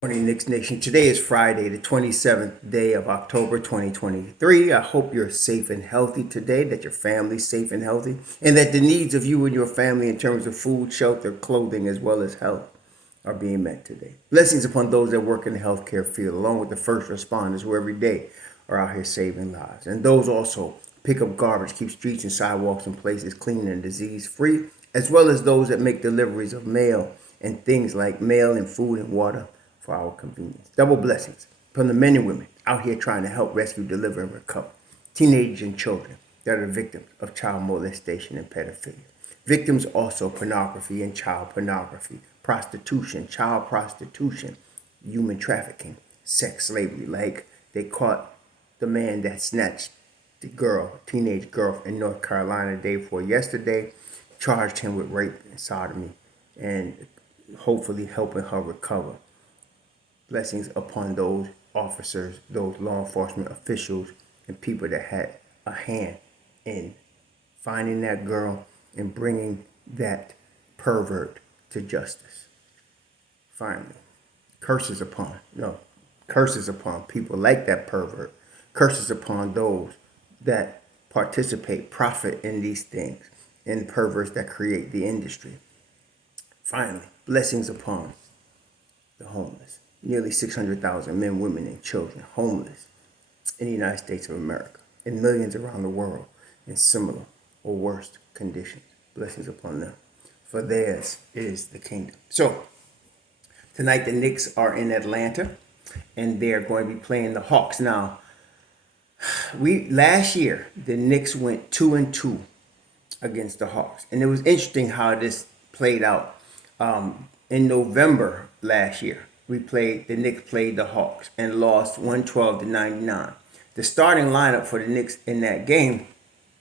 Morning, Knicks Nation. Today is Friday, the 27th day of October 2023. I hope you're safe and healthy today, that your family's safe and healthy, and that the needs of you and your family in terms of food, shelter, clothing, as well as health are being met today. Blessings upon those that work in the healthcare field, along with the first responders who every day are out here saving lives. And those also pick up garbage, keep streets and sidewalks and places clean and disease free, as well as those that make deliveries of mail and things like mail and food and water for our convenience. Double blessings from the men and women out here trying to help rescue, deliver, and recover teenagers and children that are victims of child molestation and pedophilia. Victims also pornography and child pornography, prostitution, child prostitution, human trafficking, sex slavery. Like they caught the man that snatched the girl, teenage girl in North Carolina the day before yesterday, charged him with rape and sodomy, and hopefully helping her recover. Blessings upon those officers, those law enforcement officials, and people that had a hand in finding that girl and bringing that pervert to justice. Finally, curses upon people like that pervert, curses upon those that participate, profit in these things, and perverts that create the industry. Finally, blessings upon the homeless. Nearly 600,000 men, women, and children homeless in the United States of America and millions around the world in similar or worse conditions. Blessings upon them, for theirs is the kingdom. So, tonight the Knicks are in Atlanta and they're going to be playing the Hawks. Now, last year the Knicks went 2-2 against the Hawks, and it was interesting how this played out. In November last year, the Knicks played the Hawks and lost 112-99. The starting lineup for the Knicks in that game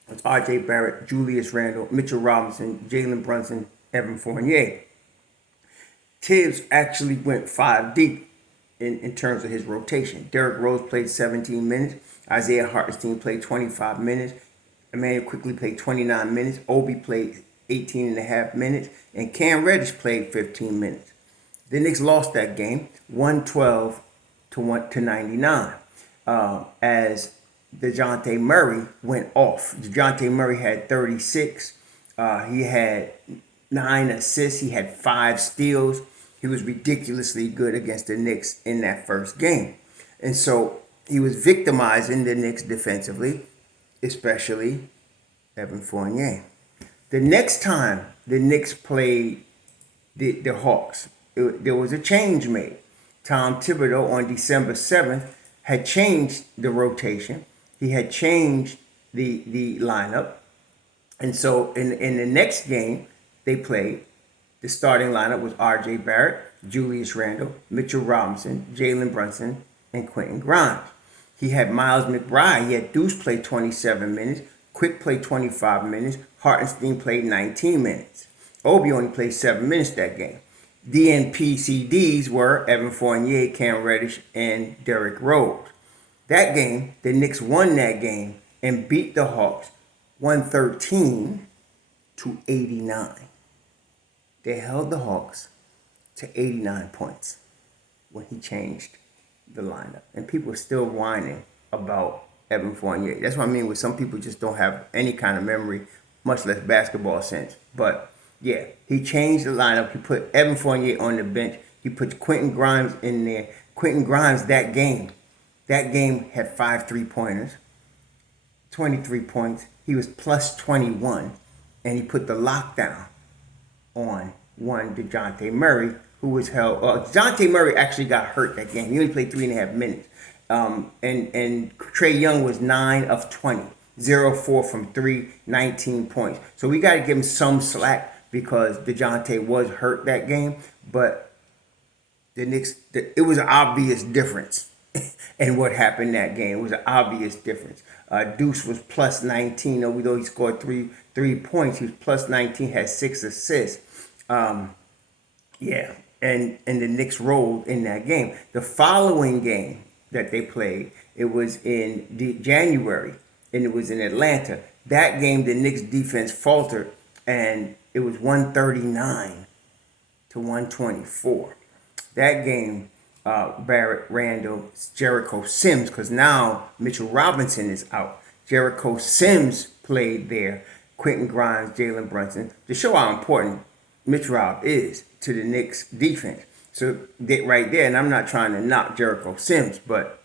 was R.J. Barrett, Julius Randle, Mitchell Robinson, Jalen Brunson, Evan Fournier. Tibbs actually went five deep in terms of his rotation. Derrick Rose played 17 minutes. Isaiah Hartenstein played 25 minutes. Emmanuel quickly played 29 minutes. Obi played 18 and a half minutes. And Cam Reddish played 15 minutes. The Knicks lost that game 112 to 99 as Dejounte Murray went off. Dejounte Murray had 36. He had 9 assists. He had 5 steals. He was ridiculously good against the Knicks in that first game. And so he was victimizing the Knicks defensively, especially Evan Fournier. The next time the Knicks played the Hawks, there was a change made. Tom Thibodeau on December 7th had changed the rotation. He had changed the lineup. And so in the next game they played, the starting lineup was R.J. Barrett, Julius Randle, Mitchell Robinson, Jalen Brunson, and Quentin Grimes. He had Miles McBride. He had Deuce play 27 minutes. Quick played 25 minutes. Hartenstein played 19 minutes. Obi only played 7 minutes that game. DNPCDs were Evan Fournier, Cam Reddish, and Derrick Rose. That game, the Knicks won that game and beat the Hawks 113-89. They held the Hawks to 89 points when he changed the lineup. And people are still whining about Evan Fournier. That's what I mean with some people just don't have any kind of memory, much less basketball sense. But yeah, he changed the lineup. He put Evan Fournier on the bench. He put Quentin Grimes in there. Quentin Grimes that game had 5 3-pointers, 23 points. He was plus 21, and he put the lockdown on one Dejounte Murray, who was held. Dejounte Murray actually got hurt that game. He only played 3.5 minutes. And Trae Young was 9 of 20, 0-4 from 3, 19 points. So we got to give him some slack because Dejounte was hurt that game. But the Knicks, it was an obvious difference in what happened that game. It was an obvious difference. Deuce was plus 19, although he scored three points. He was plus 19, had 6 assists. Yeah, and the Knicks rolled in that game. The following game that they played, it was in January, and it was in Atlanta. That game, the Knicks defense faltered, and it was 139 to 124. That game, Barrett, Randall, Jericho Sims, because now Mitchell Robinson is out. Jericho Sims played there. Quentin Grimes, Jalen Brunson, to show how important Mitch Rob is to the Knicks defense. So that right there, and I'm not trying to knock Jericho Sims, but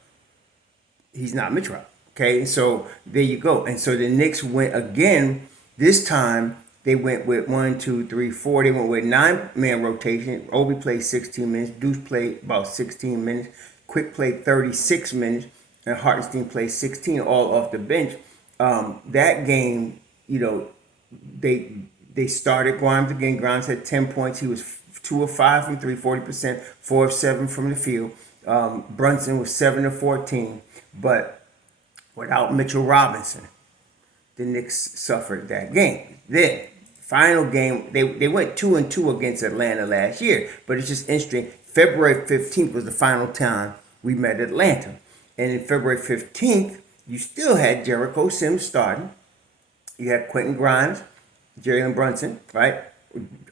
he's not Mitch Rob. Okay, so there you go. And so the Knicks went again. This time they went with 1, 2, 3, 4. They went with 9-man rotation. Obi played 16 minutes. Deuce played about 16 minutes. Quick played 36 minutes. And Hartenstein played 16, all off the bench. That game, they started Grimes again. Grimes had 10 points. He was 2 of 5 from 3, 40%, 4 of 7 from the field. Brunson was 7 of 14. But without Mitchell Robinson, the Knicks suffered that game. Then, final game, they went 2-2 against Atlanta last year. But it's just interesting. February 15th was the final time we met Atlanta. And in February 15th, you still had Jericho Sims starting. You had Quentin Grimes, Jalen Brunson, right?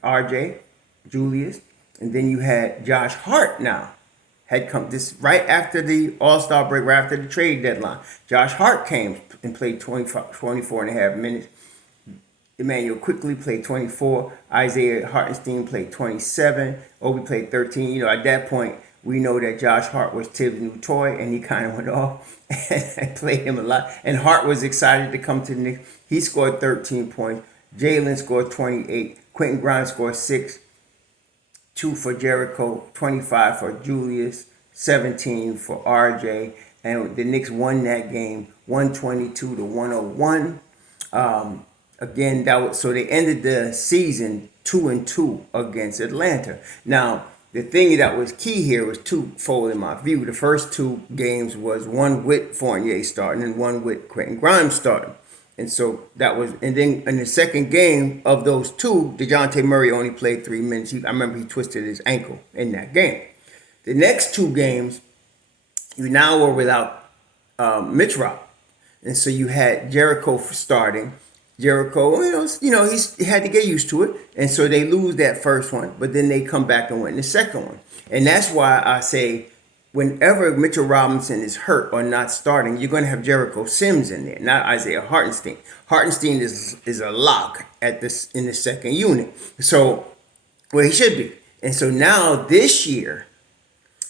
RJ, Julius. And then you had Josh Hart now. Had come this right after the All-Star break, right after the trade deadline. Josh Hart came and played 24 and a half minutes. Emmanuel quickly played 24. Isaiah Hartenstein played 27. Obi played 13. At that point, we know that Josh Hart was Tibbs' new toy, and he kind of went off and played him a lot. And Hart was excited to come to the Knicks. He scored 13 points. Jalen scored 28. Quentin Grimes scored 6. 2 for Jericho, 25 for Julius, 17 for RJ. And the Knicks won that game 122-101. Again, so they ended the season 2-2 against Atlanta. Now, the thing that was key here was twofold in my view. The first 2 games was one with Fournier starting and one with Quentin Grimes starting. And so that was, and then in the second game of those 2, Dejounte Murray only played 3 minutes. I remember he twisted his ankle in that game. The next 2 games, you now were without Mitch Rob. And so you had Jericho starting. Jericho, he had to get used to it. And so they lose that first one, but then they come back and win the second one. And that's why I say, whenever Mitchell Robinson is hurt or not starting, you're going to have Jericho Sims in there, not Isaiah Hartenstein. Hartenstein is a lock in the second unit. So, well, he should be. And so now this year,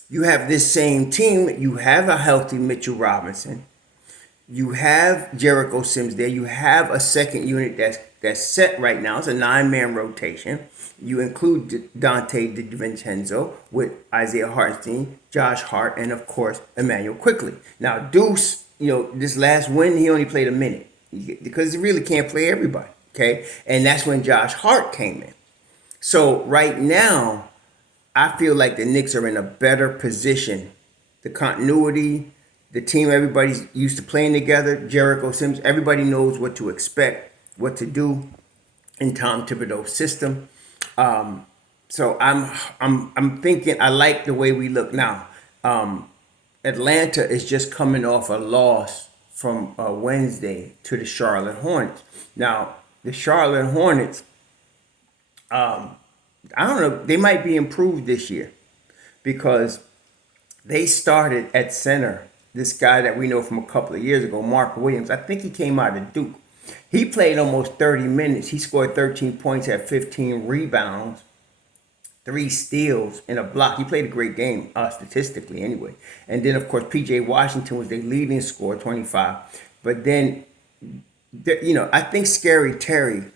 you have this same team. You have a healthy Mitchell Robinson. You have Jericho Sims there. You have a second unit that's set right now. It's a 9-man rotation. You include Dante DiVincenzo with Isaiah Hartenstein, Josh Hart, and of course, Emmanuel quickly. Now, Deuce, this last win, he only played a minute because he really can't play everybody, okay? And that's when Josh Hart came in. So right now, I feel like the Knicks are in a better position. The continuity, the team, everybody's used to playing together. Jericho Sims, everybody knows what to expect, what to do in Tom Thibodeau's system. So I'm thinking I like the way we look now. Atlanta is just coming off a loss from Wednesday to the Charlotte Hornets. Now the Charlotte Hornets, I don't know, they might be improved this year because they started at center. This guy that we know from a couple of years ago, Mark Williams, I think he came out of Duke. He played almost 30 minutes. He scored 13 points, had 15 rebounds, 3 steals, and a block. He played a great game, statistically anyway. And then, of course, P.J. Washington was their leading scorer, 25. But then, I think Scary Terry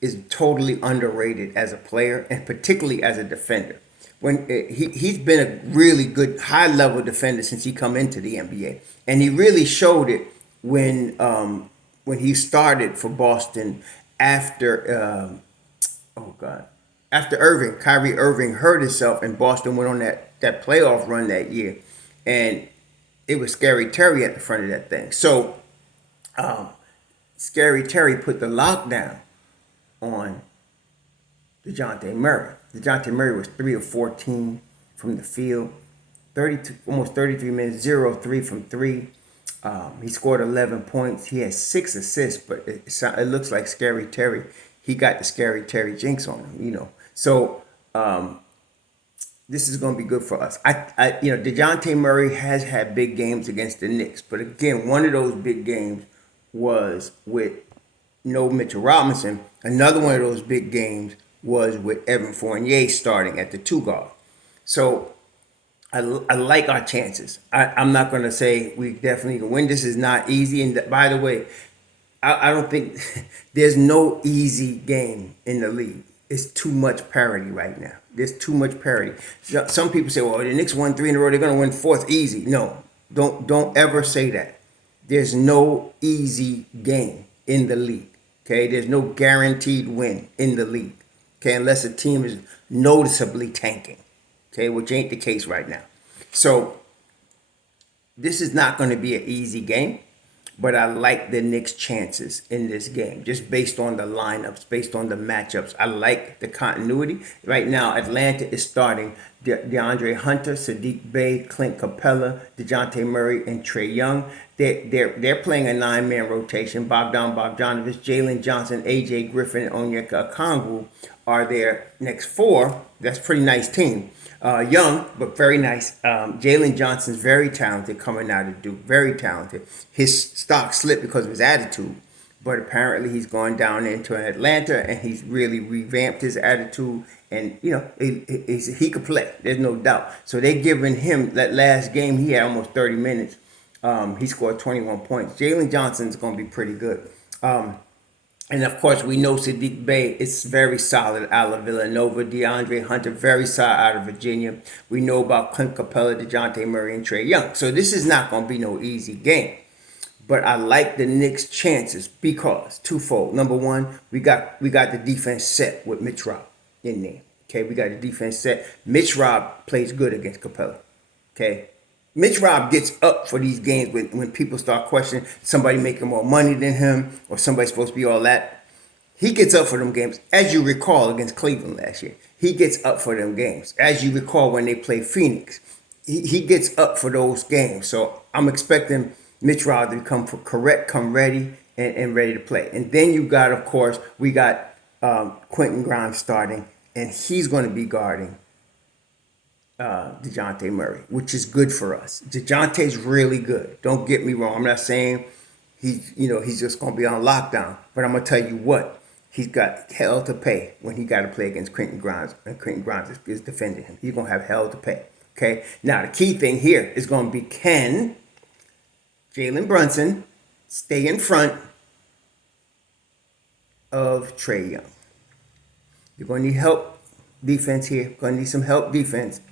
is totally underrated as a player and particularly as a defender. When he's been a really good high-level defender since he come into the NBA. And he really showed it when he started for Boston after Kyrie Irving hurt himself and Boston went on that playoff run that year. And it was Scary Terry at the front of that thing. So Scary Terry put the lockdown on Dejounte Murray. Dejounte Murray was 3 of 14 from the field, almost 33 minutes, 0-3 from 3. He scored 11 points. He had 6 assists, but it looks like Scary Terry. He got the Scary Terry jinx on him, So this is going to be good for us. Dejounte Murray has had big games against the Knicks, but again, one of those big games was with no Mitchell Robinson. Another one of those big games was with Evan Fournier starting at the two guard. So I like our chances. I'm not going to say we definitely can win. This is not easy. And by the way, I don't think there's no easy game in the league. It's too much parity right now. There's too much parity. Some people say, "Well, the Knicks won 3 in a row. They're going to win fourth easy." No, don't ever say that. There's no easy game in the league. Okay, there's no guaranteed win in the league. Okay, unless a team is noticeably tanking. Okay, which ain't the case right now. So this is not going to be an easy game. But I like the Knicks' chances in this game, just based on the lineups, based on the matchups. I like the continuity. Right now, Atlanta is starting DeAndre Hunter, Saddiq Bey, Clint Capella, Dejounte Murray, and Trae Young. They're playing a 9-man rotation. Bogdan Bogdanovic, Jalen Johnson, A.J. Griffin, and Onyeka Okongwu are their next 4. That's a pretty nice team. Young, but very nice. Jalen Johnson's very talented coming out of Duke. Very talented. His stock slipped because of his attitude. But apparently he's gone down into Atlanta and he's really revamped his attitude. And, he could play. There's no doubt. So they're giving him, that last game, he had almost 30 minutes. He scored 21 points. Jalen Johnson's going to be pretty good. And of course, we know Saddiq Bey is very solid out of Villanova. DeAndre Hunter, very solid out of Virginia. We know about Clint Capella, DeJounte Murray, and Trae Young. So this is not going to be no easy game. But I like the Knicks' chances because twofold. Number one, we got the defense set with Mitch Rob in there. Okay, we got the defense set. Mitch Rob plays good against Capella. Okay. Mitch Rob gets up for these games when people start questioning somebody making more money than him or somebody's supposed to be all that. He gets up for them games, as you recall, against Cleveland last year. He gets up for them games. As you recall, when they played Phoenix, he gets up for those games. So I'm expecting Mitch Rob to come ready, and ready to play. And then you got, of course, we got Quentin Grimes starting, and he's going to be guarding Dejounte Murray, which is good for us. DeJounte's really good. Don't get me wrong. I'm not saying he's just going to be on lockdown. But I'm going to tell you what, he's got hell to pay when he got to play against Quentin Grimes. And Quentin Grimes is defending him. He's going to have hell to pay. Okay? Now, the key thing here is going to be, can Jalen Brunson stay in front of Trae Young? You're going to need help defense here. You're going to need some help defense.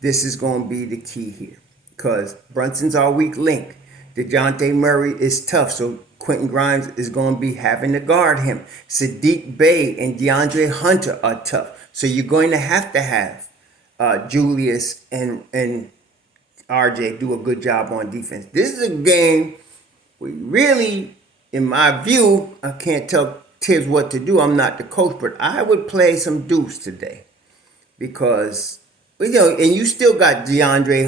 This is going to be the key here because Brunson's our weak link. DeJounte Murray is tough, so Quentin Grimes is going to be having to guard him. Saddiq Bey and DeAndre Hunter are tough, so you're going to have Julius and RJ do a good job on defense. This is a game we really, in my view, I can't tell Tibbs what to do. I'm not the coach, but I would play some deuce today because, and you still got Dante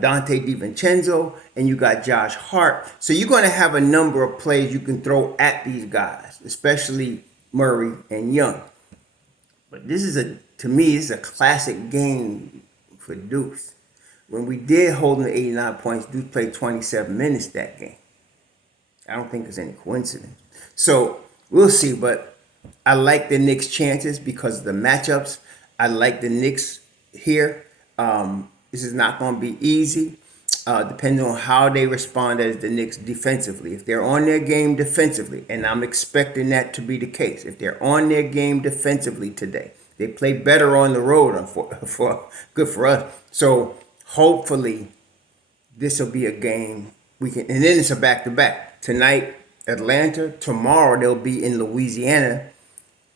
DiVincenzo, and you got Josh Hart. So you're going to have a number of plays you can throw at these guys, especially Murray and Young. But to me, this is a classic game for Deuce. When we did hold him to 89 points, Deuce played 27 minutes that game. I don't think it's any coincidence. So we'll see, but I like the Knicks' chances because of the matchups. I like the Knicks here. This is not going to be easy, depending on how they respond as the Knicks defensively. If they're on their game defensively, and I'm expecting that to be the case, if they're on their game defensively today, they play better on the road for good for us. So hopefully this will be a game we can, and then it's a back-to-back. Tonight, Atlanta. Tomorrow they'll be in Louisiana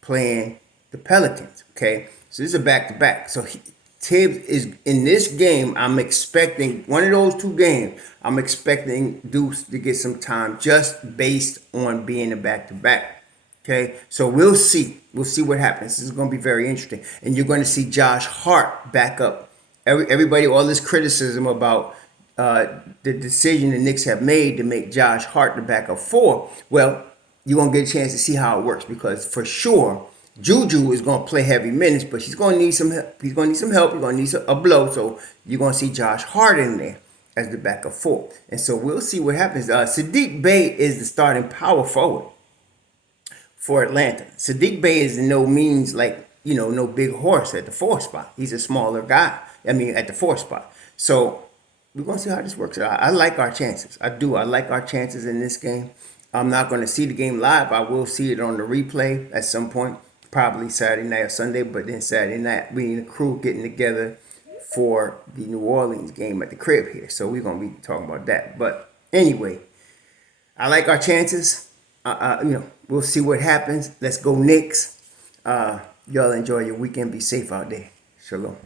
playing the Pelicans. Okay, so this is a back-to-back. So Tibbs is in this game. I'm expecting one of those two games. I'm expecting Deuce to get some time just based on being a back-to-back. Okay, so we'll see. We'll see what happens. This is going to be very interesting, and you're going to see Josh Hart back up. Everybody, all this criticism about the decision the Knicks have made to make Josh Hart the backup 4. Well, you're going to get a chance to see how it works because for sure Juju is going to play heavy minutes, but he's going to need some help. He's going to need some help. He's going to need a blow. So you're going to see Josh Hart in there as the backup four. And so we'll see what happens. Sadiq Bey is the starting power forward for Atlanta. Sadiq Bey is in no means like, no big horse at the four spot. He's a smaller guy. At the four spot. So we're going to see how this works out. I like our chances. I do. I like our chances in this game. I'm not going to see the game live. I will see it on the replay at some point, probably Saturday night or Sunday. But then Saturday night, we and the crew getting together for the New Orleans game at the crib here. So we're going to be talking about that. But anyway, I like our chances. We'll see what happens. Let's go Knicks. Y'all enjoy your weekend. Be safe out there. Shalom.